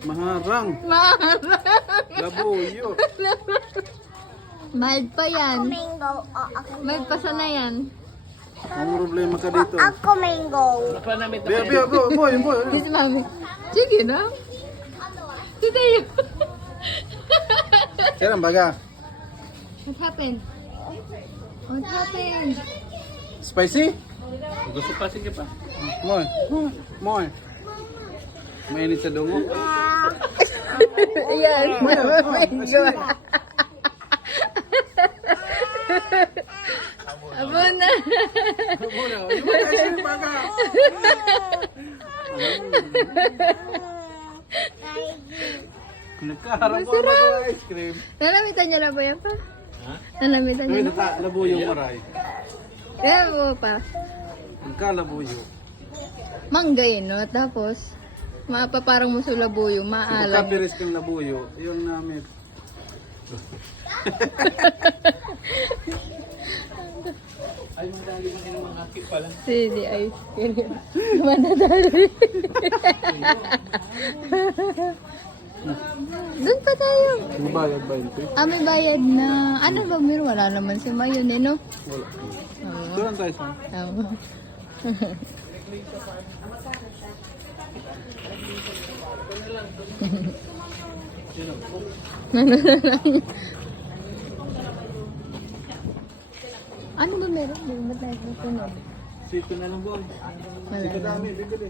Maharang. Labuyo. Mild pa yan. Mango. Mild pa sana yan. Ang problema ka dito. Ako mango. Biya, boy. Miss Mami. Sige na. Sige. Kaya lang baga. What happened? What happened? Spicy? Gusto pa, sige pa. Moy. Mainit sa dungo. Yes. Abo na. Nagkaharap ko ng ice cream. Nalamitan niya na ba yan pa? Ha? Nalamitan niya Ay, na? labuyo maray. Kaya mo pa. Nagkalabuyo. Manggay, no? Tapos, mapaparang mo sa labuyo, maalam. Pagkapiris kang labuyo, yung namin. Ay, madali man yung mga akit pala. Sige, ice cream. Manadali. Doon pa tayo. Bayad ba yun? May bayad na. Ano ba, Mir? Wala naman si Mayon, eh, no? Wala. Oo. Doon tayo sa... Tama. Ano ba meron? Ba't tayo pupunod? Sito na lang boy. Wala Sito na. dami, bibili.